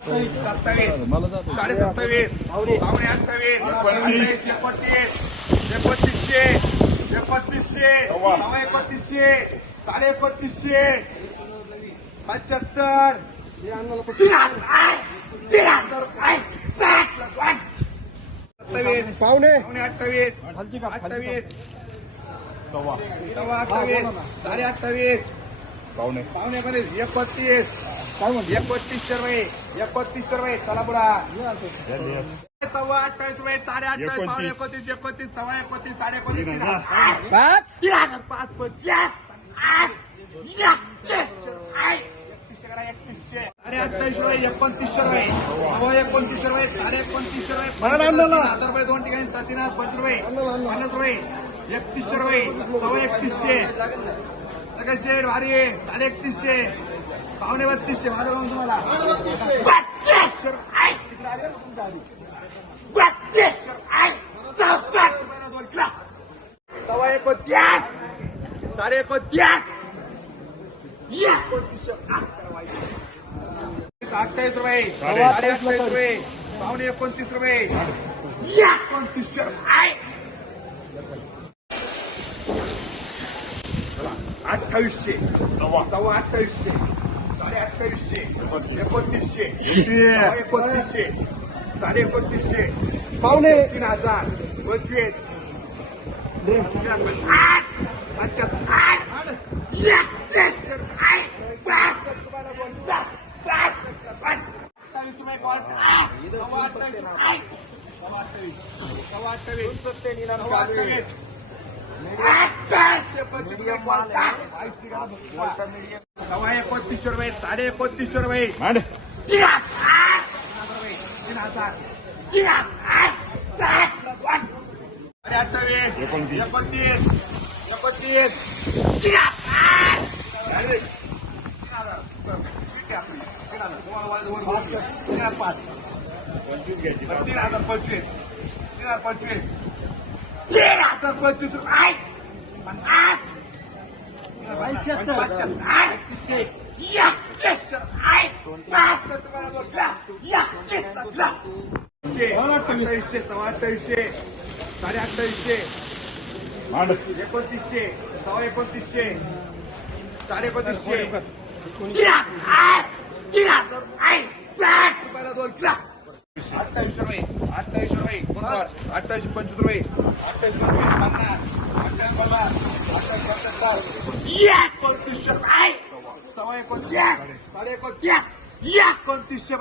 सत्तावीस. साडे सत्तावीस पावणे अठ्ठावीस अठ्ठावीस. एकोणतीस. एकोणतीसशे एकोणतीसशे सव्वा. एकोणतीसशे. साडे एकोणतीसशे. पंच्याहत्तर. सत्तावीस पाहुणे. पावणे अठ्ठावीस. अठ्ठावीस. सव्वा. अठ्ठावीस. साडे अठ्ठावीस. पाहुणे. पावणे मध्ये एकोणतीस. म्हणते? एकोणतीसशे रुपये एकोणतीस रुपये चला पुढा सव्वा अठ्ठावीस रुपये साडे अठ्ठावीस पावणे एकोणतीस एकोणतीस सव्वा एकोणतीस साडे एकोणतीस तीन हजार. पाच तीन हजार पाच पंचवीस आठ, एकतीसशे करा, एकतीसशे साडे अठ्ठावीस रुपये एकोणतीसशे रुपये सव्वा एकोणतीसशे रुपये साडे एकोणतीसशे रुपये हजार रुपये दोन ठिकाणी तीन हजार पंचवीस रुपये पन्नास रुपये एकतीसशे रुपये सव्वा एकतीसशे सगळं शेड भारी आहे साडे एकतीसशे पावणे बत्तीसशे माझं मग तुम्हाला. सव्वा एकोणतीस! साडे एकोणतीस! अठ्ठावीस रुपये. साडे अठ्ठावीस रुपये. पावणे एकोणतीस रुपये. एकोणतीसशे अठ्ठावीसशे. सव्वा. सव्वा अठ्ठावीसशे. साडे अठ्ठावीसशे एकोणतीसशे. सव्वा एकोणतीसशे साडे एकोणतीसशे पाहुणे तीन हजार पंचवीस तीन हजार पंचवीस एकोणतीसशे रुपये साडे एकोणतीसशे रुपये मांड तीन हजार तीन साडे अठ्ठावीस एकोणतीस. एकोणतीस तीन हजार पंचवीस घ्यायची तीन हजार पंचवीस तीन हजार पंचवीस तीन हजार पंचवीस रुपये पन्नास पंच्याहत्तर एकतीसशे एकतीसशे रुपये बहात्तर रुपयाला बोलला. एकतीस टाकला. अठ्ठावीसशे सव्वा अठ्ठावीसशे साडे अठ्ठावीसशे मांड एकोणतीसशे सव्वा एकोणतीसशे साडे एकोणतीसशे तीन हजार तीन हजार रुपये साठ रुपयाला दोन किलो अठ्ठावीसशे रुपये अठ्ठावीसशे रुपये कोणतं? अठ्ठावीसशे पंचवीस रुपये अठ्ठावीस पंचवीस पन्नास अठ्ठावीस पन्नास अठ्ठावीस पंच्याहत्तर एकोणतीसशे